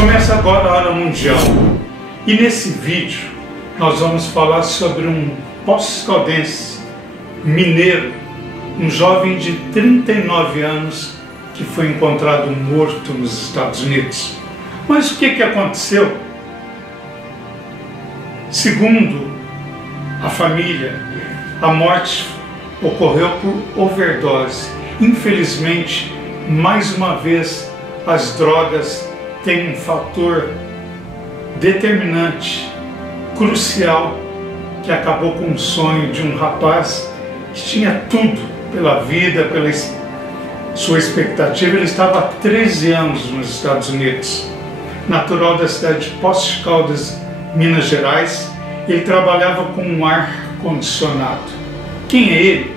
Começa agora a Hora Mundial e nesse vídeo nós vamos falar sobre um pós-caldense mineiro, um jovem de 39 anos que foi encontrado morto nos Estados Unidos. Mas o que aconteceu? Segundo a família, a morte ocorreu por overdose. Infelizmente, mais uma vez, as drogas têm um fator determinante, crucial, que acabou com o sonho de um rapaz que tinha tudo pela vida, pela sua expectativa. Ele estava há 13 anos nos Estados Unidos, natural da cidade de Poços de Caldas, Minas Gerais. Ele trabalhava com um ar-condicionado. Quem é ele?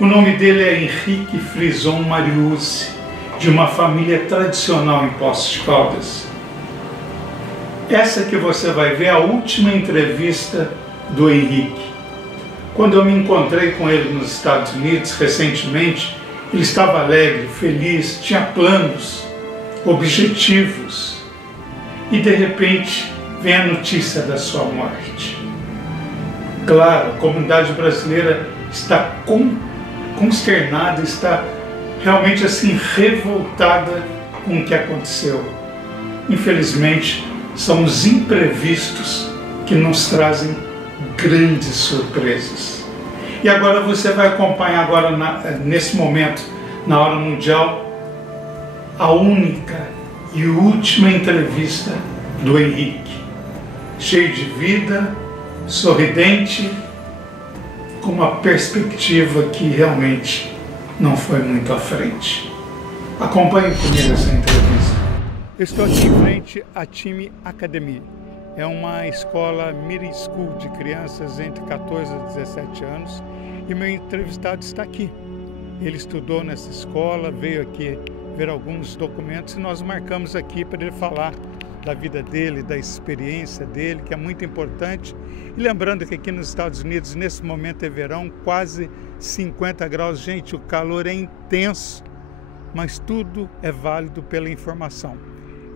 O nome dele é Henrique Frison Mariucci, de uma família tradicional em Poços de Caldas. Essa que você vai ver é a última entrevista do Henrique. Quando eu me encontrei com ele nos Estados Unidos recentemente, ele estava alegre, feliz, tinha planos, objetivos. E de repente vem a notícia da sua morte. Claro, a comunidade brasileira está consternada, está realmente assim revoltada com o que aconteceu. Infelizmente, são os imprevistos que nos trazem grandes surpresas. E agora você vai acompanhar agora nesse momento, na Hora Mundial, a única e última entrevista do Henrique. Cheio de vida, sorridente, com uma perspectiva que realmente não foi muito à frente. Acompanhe comigo essa entrevista. Eu estou aqui em frente à Time Academy. É uma escola middle school de crianças entre 14 e 17 anos e meu entrevistado está aqui. Ele estudou nessa escola, veio aqui ver alguns documentos e nós marcamos aqui para ele falar da vida dele, da experiência dele, que é muito importante. E lembrando que aqui nos Estados Unidos, nesse momento é verão, quase 50 graus. Gente, o calor é intenso, mas tudo é válido pela informação.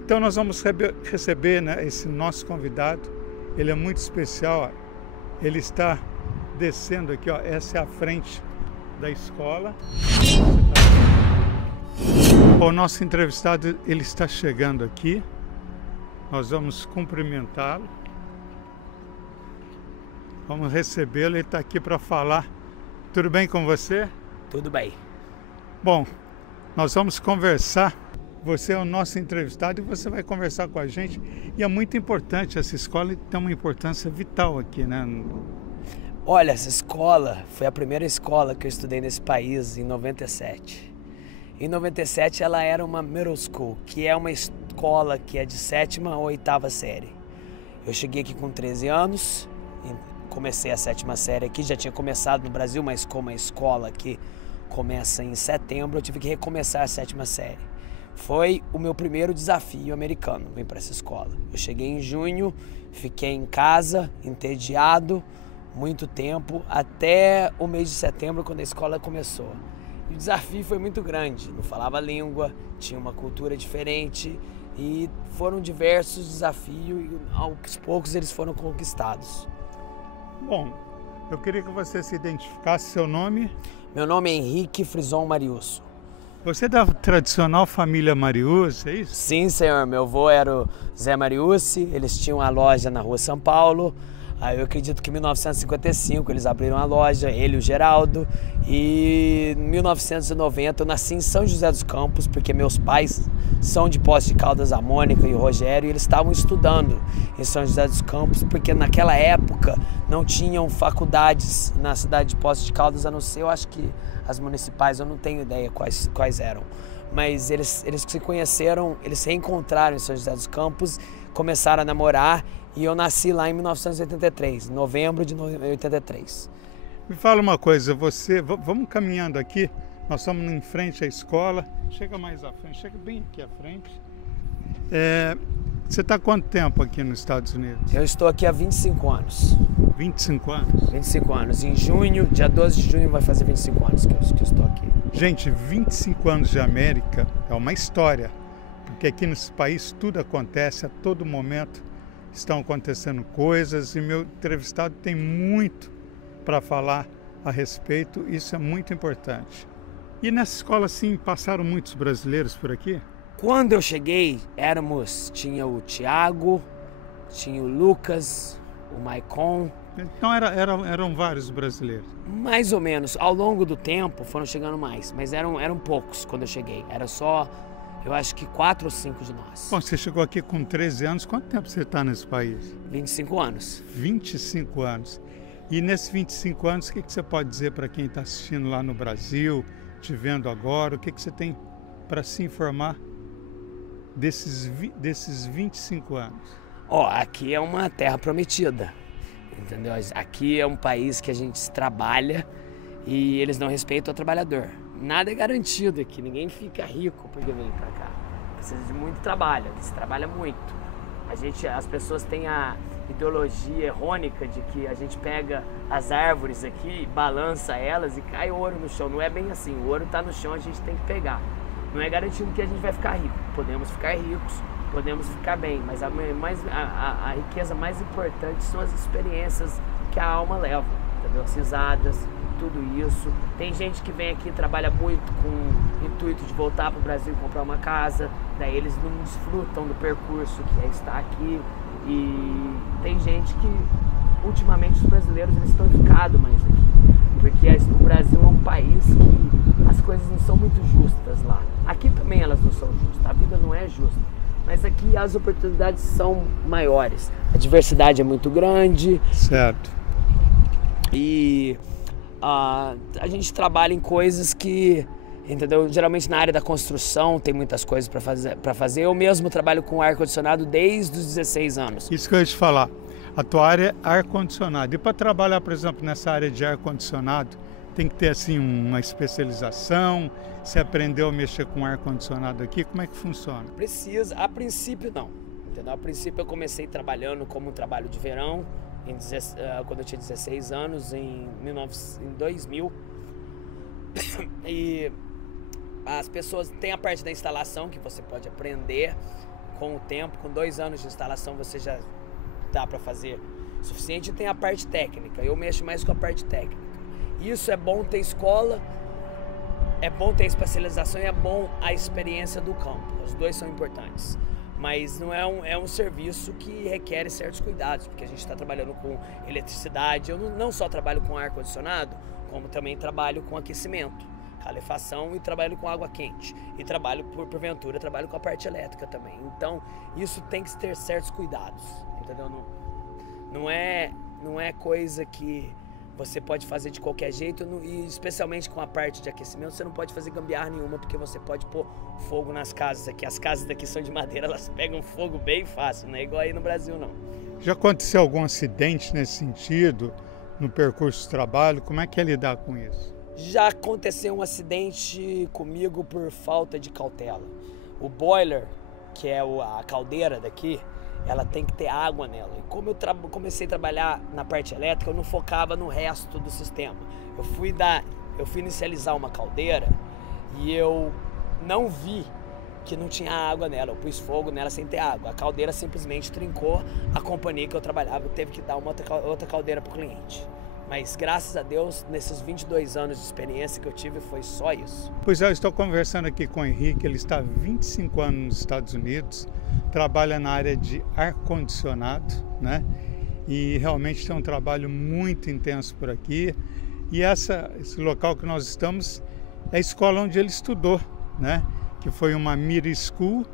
Então nós vamos receber, né, esse nosso convidado. Ele é muito especial, ó. Ele está descendo aqui, ó. Essa é a frente da escola. O nosso entrevistado, ele está chegando aqui. Nós vamos cumprimentá-lo, vamos recebê-lo, ele está aqui para falar. Tudo bem com você? Tudo bem. Bom, nós vamos conversar, você é o nosso entrevistado e você vai conversar com a gente. E é muito importante, essa escola tem uma importância vital aqui, né? Olha, essa escola foi a primeira escola que eu estudei nesse país em 97. Em 97 ela era uma middle school, que é uma escola que é de 7ª ou 8ª série. Eu cheguei aqui com 13 anos, comecei a 7ª série aqui, já tinha começado no Brasil, mas como a escola aqui começa em setembro, eu tive que recomeçar a 7ª série. Foi o meu primeiro desafio americano, vir para essa escola. Eu cheguei em junho, fiquei em casa, entediado, muito tempo, até o mês de setembro, quando a escola começou. E o desafio foi muito grande, não falava a língua, tinha uma cultura diferente e foram diversos desafios e aos poucos eles foram conquistados. Bom, eu queria que você se identificasse, seu nome. Meu nome é Henrique Frison Mariucci. Você é da tradicional família Mariucci, é isso? Sim, senhor. Meu avô era o Zé Mariucci, eles tinham uma loja na rua São Paulo. Eu acredito que em 1955 eles abriram a loja, ele e o Geraldo. E em 1990 eu nasci em São José dos Campos, porque meus pais são de Poços de Caldas, a Mônica e o Rogério, e eles estavam estudando em São José dos Campos, porque naquela época não tinham faculdades na cidade de Poços de Caldas, a não ser, eu acho que as municipais, eu não tenho ideia quais eram. Mas eles se conheceram, eles se reencontraram em São José dos Campos, começaram a namorar e eu nasci lá em 1983, novembro de 83. Me fala uma coisa, vamos caminhando aqui, nós estamos em frente à escola, chega mais à frente, chega bem aqui à frente. Você está há quanto tempo aqui nos Estados Unidos? Eu estou aqui há 25 anos. 25 anos? 25 anos. Em junho, dia 12 de junho, vai fazer 25 anos que eu estou aqui. Gente, 25 anos de América é uma história. porque aqui nesse país tudo acontece, a todo momento estão acontecendo coisas e meu entrevistado tem muito para falar a respeito, isso é muito importante. E nessa escola, sim, passaram muitos brasileiros por aqui? Quando eu cheguei, tinha o Tiago, tinha o Lucas, o Maicon. Então eram vários brasileiros? Mais ou menos. Ao longo do tempo foram chegando mais, mas eram poucos quando eu cheguei. Era só, eu acho que 4 ou 5 de nós. Bom, você chegou aqui com 13 anos, quanto tempo você está nesse país? 25 anos. 25 anos. E nesses 25 anos, o que você pode dizer para quem está assistindo lá no Brasil, te vendo agora, o que você tem para se informar desses 25 anos? Aqui é uma terra prometida, entendeu? Aqui é um país que a gente trabalha e eles não respeitam o trabalhador. Nada é garantido aqui, ninguém fica rico porque vem para cá. Precisa de muito trabalho, aqui se trabalha muito. As pessoas têm a ideologia errônica de que a gente pega as árvores aqui, balança elas e cai ouro no chão. Não é bem assim, o ouro está no chão, a gente tem que pegar. Não é garantido que a gente vai ficar rico. Podemos ficar ricos, podemos ficar bem, mas a riqueza mais importante são as experiências que a alma leva, entendeu? As risadas, tudo isso. Tem gente que vem aqui e trabalha muito com o intuito de voltar para o Brasil e comprar uma casa, daí eles não desfrutam do percurso que é estar aqui. E tem gente que, ultimamente, os brasileiros eles estão ficados mais aqui, porque o Brasil é um país que as coisas não são muito justas lá. Aqui também elas não são justas, a vida não é justa, mas aqui as oportunidades são maiores, a diversidade é muito grande. Certo. E a gente trabalha em coisas que, entendeu? Geralmente na área da construção tem muitas coisas para fazer. Eu mesmo trabalho com ar-condicionado desde os 16 anos. Isso que eu ia te falar. A tua área é ar-condicionado. E para trabalhar, por exemplo, nessa área de ar-condicionado, tem que ter assim uma especialização? Você aprendeu a mexer com ar-condicionado aqui? Como é que funciona? Precisa. A princípio não. Entendeu? A princípio eu comecei trabalhando como um trabalho de verão, quando eu tinha 16 anos, em 2000. E as pessoas têm a parte da instalação que você pode aprender com o tempo. Com 2 anos de instalação você já dá para fazer o suficiente. E tem a parte técnica, eu mexo mais com a parte técnica. Isso é bom ter escola, é bom ter especialização e é bom a experiência do campo. Os dois são importantes, mas não é um serviço que requer certos cuidados, porque a gente está trabalhando com eletricidade. Eu não só trabalho com ar-condicionado, como também trabalho com aquecimento, calefação, e trabalho com água quente, e trabalho, porventura, trabalho com a parte elétrica também. Então, isso tem que ter certos cuidados, entendeu? Não é coisa que você pode fazer de qualquer jeito, e especialmente com a parte de aquecimento, você não pode fazer gambiarra nenhuma, porque você pode pôr fogo nas casas aqui. As casas daqui são de madeira, elas pegam fogo bem fácil, não é igual aí no Brasil, não. Já aconteceu algum acidente nesse sentido, no percurso de trabalho? Como é que é lidar com isso? Já aconteceu um acidente comigo por falta de cautela. O boiler, que é a caldeira daqui, ela tem que ter água nela. E como eu comecei a trabalhar na parte elétrica, eu não focava no resto do sistema. Eu fui inicializar uma caldeira e eu não vi que não tinha água nela. Eu pus fogo nela sem ter água. A caldeira simplesmente trincou. A companhia que eu trabalhava teve que dar uma outra caldeira para o cliente. Mas graças a Deus, nesses 22 anos de experiência que eu tive, foi só isso. Pois é, eu estou conversando aqui com o Henrique, ele está há 25 anos nos Estados Unidos, trabalha na área de ar-condicionado, né? E realmente tem um trabalho muito intenso por aqui. E esse local que nós estamos é a escola onde ele estudou, né? Que foi uma middle school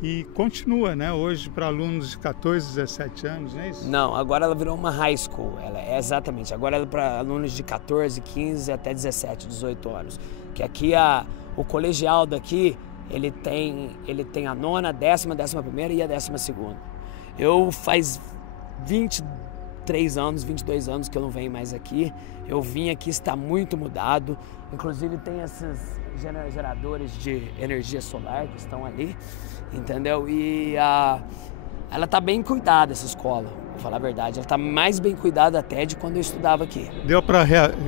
e continua, né? Hoje para alunos de 14, 17 anos, não é isso? Não, agora ela virou uma high school, exatamente. Agora ela é para alunos de 14, 15 até 17, 18 anos. Que aqui o colegial daqui, ele tem a 9ª, 10ª, 11ª e a 12ª. Eu faz 23 anos, 22 anos que eu não venho mais aqui. Eu vim aqui, está muito mudado. Inclusive tem esses geradores de energia solar que estão ali, entendeu? E ela está bem cuidada, essa escola. Vou falar a verdade, ela está mais bem cuidada até de quando eu estudava aqui. Deu para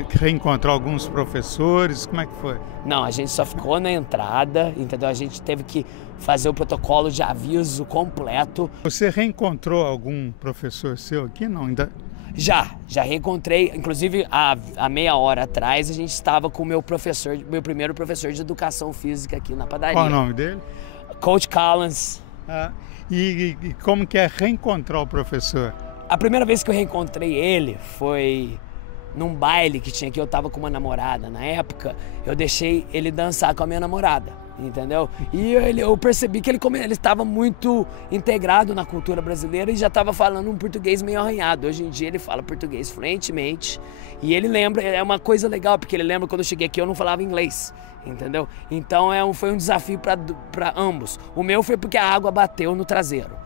reencontrar alguns professores? Como é que foi? Não, a gente só ficou na entrada, entendeu? A gente teve que fazer o protocolo de aviso completo. Você reencontrou algum professor seu aqui? Não, ainda... Já reencontrei, inclusive há meia hora atrás a gente estava com o meu primeiro professor de educação física aqui na padaria. Qual o nome dele? Coach Collins. E como que é reencontrar o professor? A primeira vez que eu reencontrei ele foi num baile que tinha aqui, eu tava com uma namorada na época, eu deixei ele dançar com a minha namorada, entendeu? E eu percebi que ele estava muito integrado na cultura brasileira e já estava falando um português meio arranhado. Hoje em dia ele fala português fluentemente e ele lembra, é uma coisa legal, porque ele lembra quando eu cheguei aqui eu não falava inglês, entendeu? Então foi um desafio para ambos. O meu foi porque a água bateu no traseiro.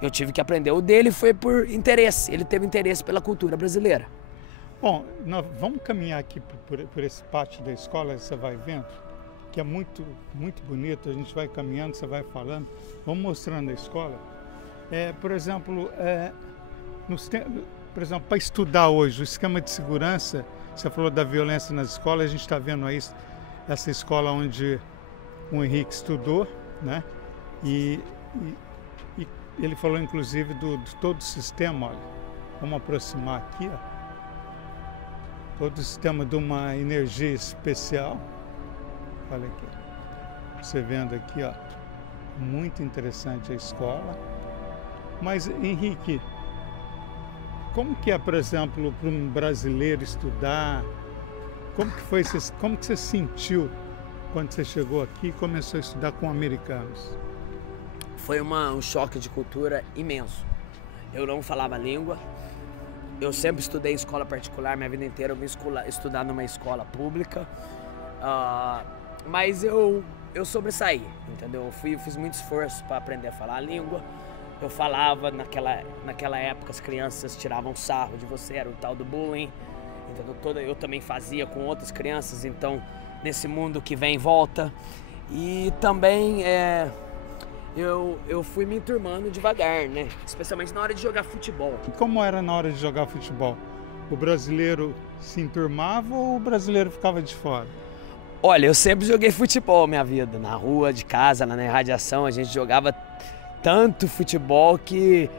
Eu tive que aprender. O dele foi por interesse, ele teve interesse pela cultura brasileira. Bom, nós vamos caminhar aqui por esse pátio da escola, você vai vendo, que é muito, muito bonito, a gente vai caminhando, você vai falando, vamos mostrando a escola. Por exemplo, para estudar hoje, o esquema de segurança, você falou da violência nas escolas, a gente está vendo aí essa escola onde o Henrique estudou, né? E ele falou inclusive de todo o sistema, olha, vamos aproximar aqui, ó. Todo o sistema de uma energia especial. Olha aqui, você vendo aqui, ó, muito interessante a escola. Mas, Henrique, como que é, por exemplo, para um brasileiro estudar? Como que você sentiu quando você chegou aqui e começou a estudar com americanos? Foi um choque de cultura imenso. Eu não falava a língua. Eu sempre estudei em escola particular, minha vida inteira eu vim estudar numa escola pública, mas eu sobressaí, entendeu? Eu fiz muito esforço para aprender a falar a língua. Eu falava, naquela época as crianças tiravam sarro de você, era o tal do bullying, entendeu? Eu também fazia com outras crianças, então nesse mundo que vem e volta. E também eu fui me enturmando devagar, né? Especialmente na hora de jogar futebol. E como era na hora de jogar futebol? O brasileiro se enturmava ou o brasileiro ficava de fora? Olha, eu sempre joguei futebol minha vida. Na rua, de casa, na radiação, a gente jogava tanto futebol que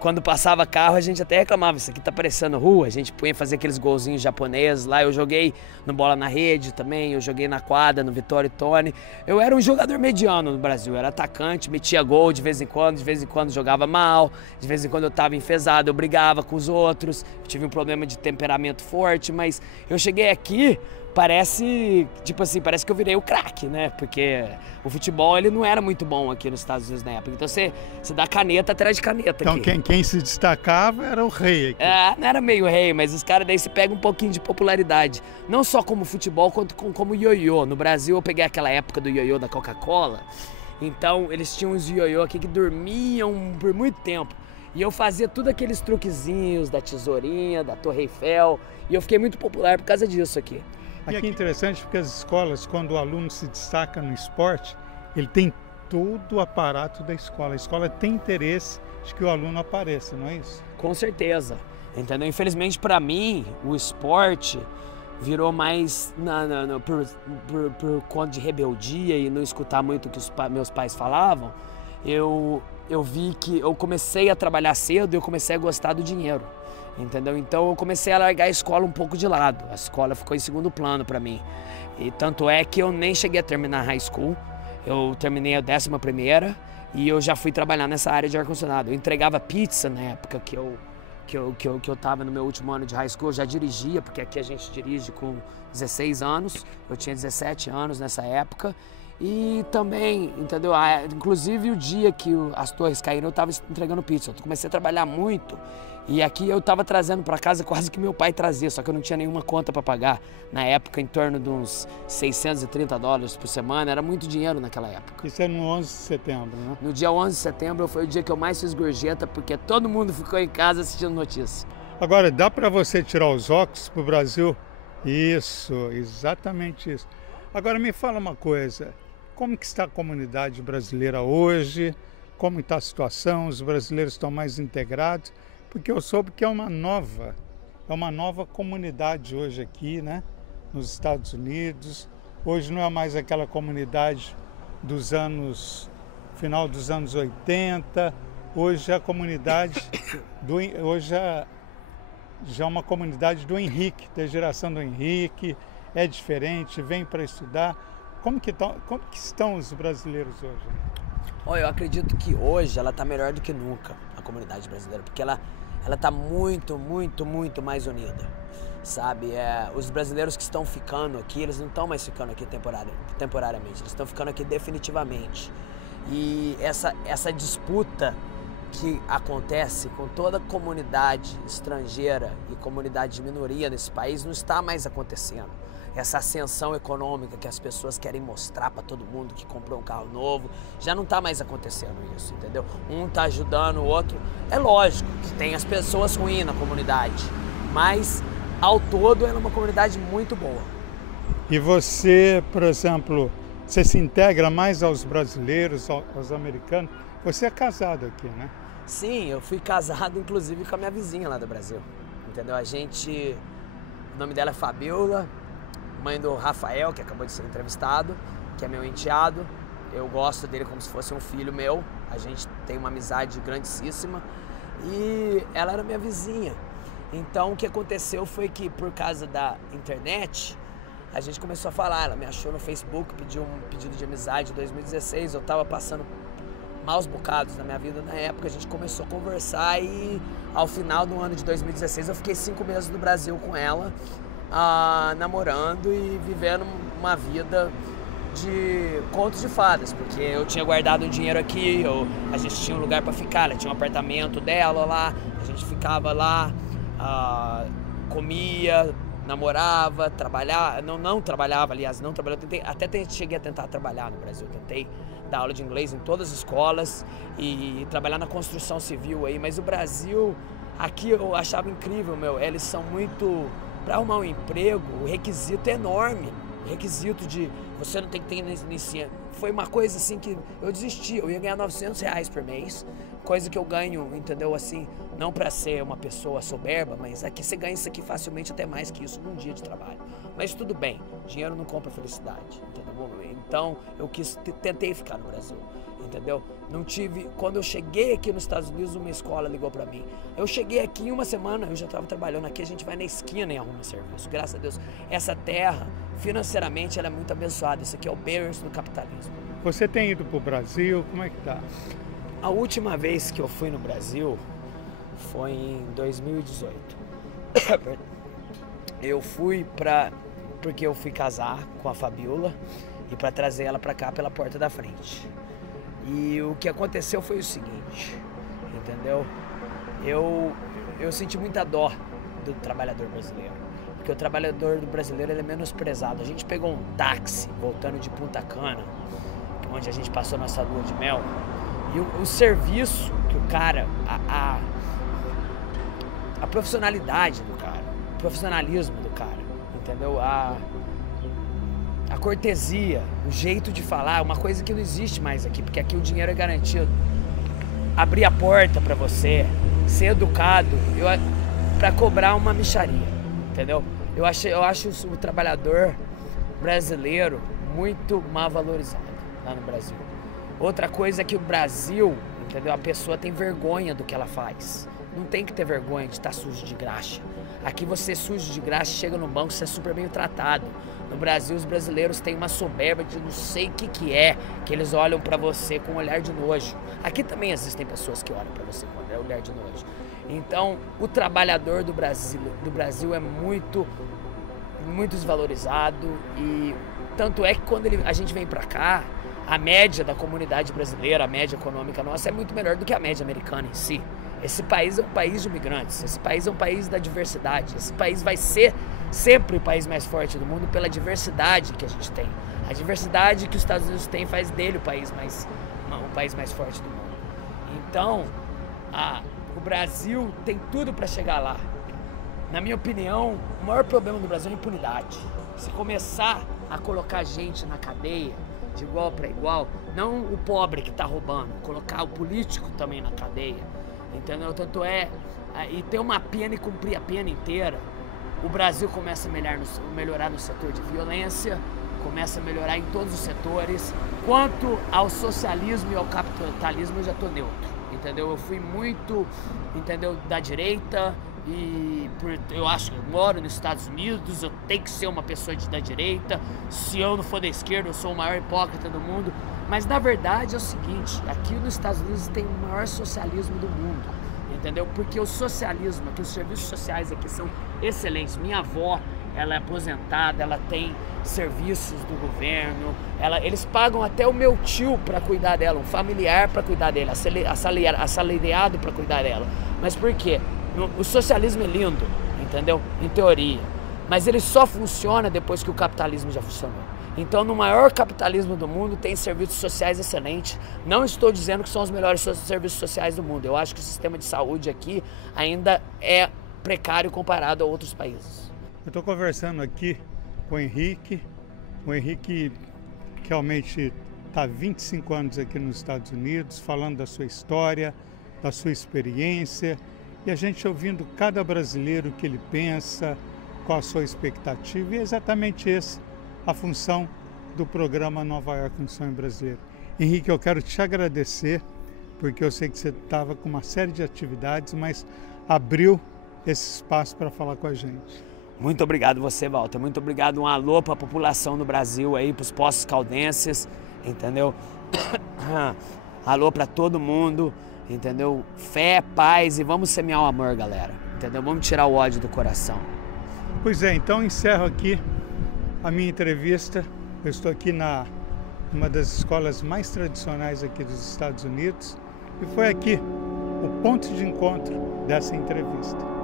quando passava carro a gente até reclamava, isso aqui tá parecendo rua, a gente punha fazer aqueles golzinhos japoneses lá. Eu joguei no Bola na Rede também, eu joguei na quadra, no Vitória e Tony. Eu era um jogador mediano no Brasil, eu era atacante, metia gol de vez em quando jogava mal, de vez em quando eu tava enfesado, eu brigava com os outros, eu tive um problema de temperamento forte, mas eu cheguei aqui, parece que eu virei o craque, né? Porque o futebol ele não era muito bom aqui nos Estados Unidos na época. Então você dá caneta atrás de caneta aqui. Então quem se destacava era o rei aqui. Não era meio rei, mas os caras daí se pegam um pouquinho de popularidade. Não só como futebol, quanto como ioiô. No Brasil eu peguei aquela época do ioiô da Coca-Cola. Então eles tinham uns ioiô aqui que dormiam por muito tempo. E eu fazia tudo aqueles truquezinhos da tesourinha, da Torre Eiffel. E eu fiquei muito popular por causa disso aqui. Aqui é interessante porque as escolas, quando o aluno se destaca no esporte, ele tem todo o aparato da escola. A escola tem interesse de que o aluno apareça, não é isso? Com certeza, entendeu? Infelizmente para mim, o esporte virou mais por conta de rebeldia e não escutar muito o que os meus pais falavam. Eu vi que eu comecei a trabalhar cedo e eu comecei a gostar do dinheiro. Entendeu? Então eu comecei a largar a escola um pouco de lado. A escola ficou em segundo plano para mim. E tanto é que eu nem cheguei a terminar high school. Eu terminei a 11ª e eu já fui trabalhar nessa área de ar-condicionado. Eu entregava pizza na época que eu tava no meu último ano de high school. Eu já dirigia, porque aqui a gente dirige com 16 anos. Eu tinha 17 anos nessa época. E também, entendeu? Inclusive o dia que as torres caíram, eu estava entregando pizza. Eu comecei a trabalhar muito e aqui eu estava trazendo para casa quase que meu pai trazia, só que eu não tinha nenhuma conta para pagar. Na época, em torno de uns $630 por semana, era muito dinheiro naquela época. Isso é no 11 de setembro, né? No dia 11 de setembro foi o dia que eu mais fiz gorjeta, porque todo mundo ficou em casa assistindo notícias. Agora, dá para você tirar os óculos para o Brasil? Isso, exatamente isso. Agora me fala uma coisa. Como que está a comunidade brasileira hoje? Como está a situação? Os brasileiros estão mais integrados? Porque eu soube que é uma nova comunidade hoje aqui, né? Nos Estados Unidos. Hoje não é mais aquela comunidade dos anos, final dos anos 80. Hoje a comunidade já é uma comunidade do Henrique, da geração do Henrique. É diferente, vem para estudar. Como que estão os brasileiros hoje? Olha, eu acredito que hoje ela está melhor do que nunca, a comunidade brasileira, porque ela está muito mais unida, sabe? Os brasileiros que estão ficando aqui, eles não estão mais ficando aqui temporariamente, eles estão ficando aqui definitivamente. E essa disputa que acontece com toda a comunidade estrangeira e comunidade de minoria nesse país não está mais acontecendo. Essa ascensão econômica que as pessoas querem mostrar para todo mundo que comprou um carro novo, já não está mais acontecendo isso, entendeu? Um está ajudando o outro. É lógico que tem as pessoas ruins na comunidade, mas ao todo ela é uma comunidade muito boa. E você, por exemplo, você se integra mais aos brasileiros, aos americanos? Você é casado aqui, né? Sim, eu fui casado inclusive com a minha vizinha lá do Brasil, entendeu? O nome dela é Fabiola, mãe do Rafael, que acabou de ser entrevistado, que é meu enteado. Eu gosto dele como se fosse um filho meu. A gente tem uma amizade grandíssima. E ela era minha vizinha. Então o que aconteceu foi que, por causa da internet, a gente começou a falar. Ela me achou no Facebook, pediu um pedido de amizade em 2016. Eu estava passando maus bocados na minha vida na época. A gente começou a conversar e ao final do ano de 2016 eu fiquei 5 meses no Brasil com ela, namorando e vivendo uma vida de contos de fadas, porque eu tinha guardado um dinheiro aqui, a gente tinha um lugar para ficar, ela tinha um apartamento dela lá, a gente ficava lá, comia, namorava, trabalhava, não trabalhava, aliás, não trabalhava, cheguei a tentar trabalhar no Brasil, tentei dar aula de inglês em todas as escolas e trabalhar na construção civil aí, mas o Brasil, aqui eu achava incrível, eles são muito... Para arrumar um emprego, o requisito é enorme. O requisito de você não tem que ter iniciante. Foi uma coisa assim que eu desisti. Eu ia ganhar R$900 por mês, coisa que eu ganho, entendeu? Assim, não para ser uma pessoa soberba, mas aqui você ganha isso aqui facilmente, até mais que isso num dia de trabalho. Mas tudo bem, dinheiro não compra felicidade, entendeu? Então eu tentei ficar no Brasil, entendeu? Não tive. Quando eu cheguei aqui nos Estados Unidos, uma escola ligou pra mim. Eu cheguei aqui em uma semana, eu já estava trabalhando aqui, a gente vai na esquina e arruma serviço. Graças a Deus, essa terra, financeiramente, ela é muito abençoada. Isso aqui é o berço do capitalismo. Você tem ido pro Brasil? Como é que tá? A última vez que eu fui no Brasil foi em 2018. Eu fui porque eu fui casar com a Fabiola e para trazer ela para cá pela porta da frente. E o que aconteceu foi o seguinte, entendeu? Eu senti muita dó do trabalhador brasileiro, porque o trabalhador brasileiro ele é menosprezado. A gente pegou um táxi voltando de Punta Cana, onde a gente passou nossa lua de mel, e o serviço que o cara, a profissionalidade do cara, o profissionalismo do cara, entendeu? A cortesia, o jeito de falar, uma coisa que não existe mais aqui, porque aqui o dinheiro é garantido. Abrir a porta pra você, ser educado, pra cobrar uma mixaria, entendeu? Eu acho o trabalhador brasileiro muito mal valorizado lá no Brasil. Outra coisa é que o Brasil, entendeu? A pessoa tem vergonha do que ela faz. Não tem que ter vergonha de estar sujo de graxa. Aqui você sujo de graxa, chega no banco, você é super bem tratado. No Brasil, os brasileiros têm uma soberba de não sei o que é, que eles olham pra você com um olhar de nojo. Aqui também existem pessoas que olham pra você com um olhar de nojo. Então, o trabalhador do Brasil é muito desvalorizado, e tanto é que quando a gente vem pra cá, a média da comunidade brasileira, a média econômica nossa é muito melhor do que a média americana em si. Esse país é um país de imigrantes, esse país é um país da diversidade, esse país vai ser sempre o país mais forte do mundo pela diversidade que a gente tem. A diversidade que os Estados Unidos têm faz dele o país mais forte do mundo. Então, o Brasil tem tudo para chegar lá. Na minha opinião, o maior problema do Brasil é a impunidade. Se começar a colocar gente na cadeia, de igual para igual, não o pobre que está roubando, colocar o político também na cadeia, entendeu? Tanto é e ter uma pena e cumprir a pena inteira, o Brasil começa a melhorar no setor de violência, começa a melhorar em todos os setores. Quanto ao socialismo e ao capitalismo, eu já estou neutro, entendeu? Eu fui muito, entendeu, da direita, e eu acho que eu moro nos Estados Unidos, eu tenho que ser uma pessoa da direita. Se eu não for da esquerda, eu sou o maior hipócrita do mundo. Mas na verdade é o seguinte, aqui nos Estados Unidos tem o maior socialismo do mundo, entendeu? Porque o socialismo, aqui os serviços sociais aqui são excelentes. Minha avó, ela é aposentada, ela tem serviços do governo, eles pagam até o meu tio para cuidar dela, um familiar para cuidar dela, assalariado para cuidar dela. Mas por quê? O socialismo é lindo, entendeu? Em teoria. Mas ele só funciona depois que o capitalismo já funcionou. Então, no maior capitalismo do mundo, tem serviços sociais excelentes. Não estou dizendo que são os melhores serviços sociais do mundo. Eu acho que o sistema de saúde aqui ainda é precário comparado a outros países. Eu estou conversando aqui com o Henrique realmente está há 25 anos aqui nos Estados Unidos, falando da sua história, da sua experiência, e a gente ouvindo cada brasileiro o que ele pensa, qual a sua expectativa, e é exatamente essa a função do programa Nova York, um sonho brasileiro. Henrique, eu quero te agradecer, porque eu sei que você estava com uma série de atividades, mas abriu esse espaço para falar com a gente. Muito obrigado você, Walter. Muito obrigado. Um alô para a população do Brasil aí, para os Poços Caldenses, entendeu? Alô para todo mundo, entendeu? Fé, paz e vamos semear o amor, galera, entendeu? Vamos tirar o ódio do coração. Pois é, então encerro aqui a minha entrevista. Eu estou aqui numa das escolas mais tradicionais aqui dos Estados Unidos e foi aqui o ponto de encontro dessa entrevista.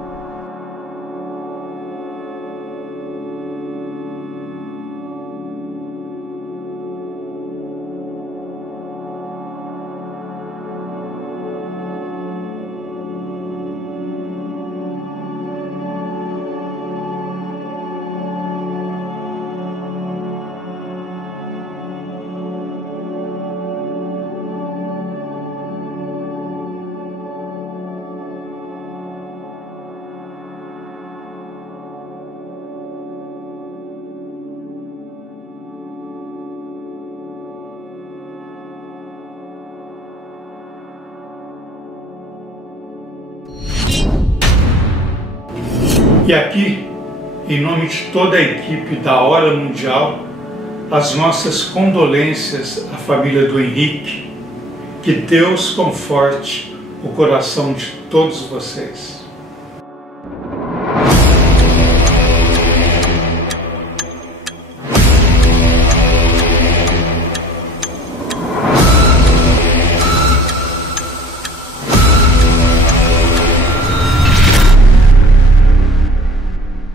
E aqui, em nome de toda a equipe da Hora Mundial, as nossas condolências à família do Henrique. Que Deus conforte o coração de todos vocês.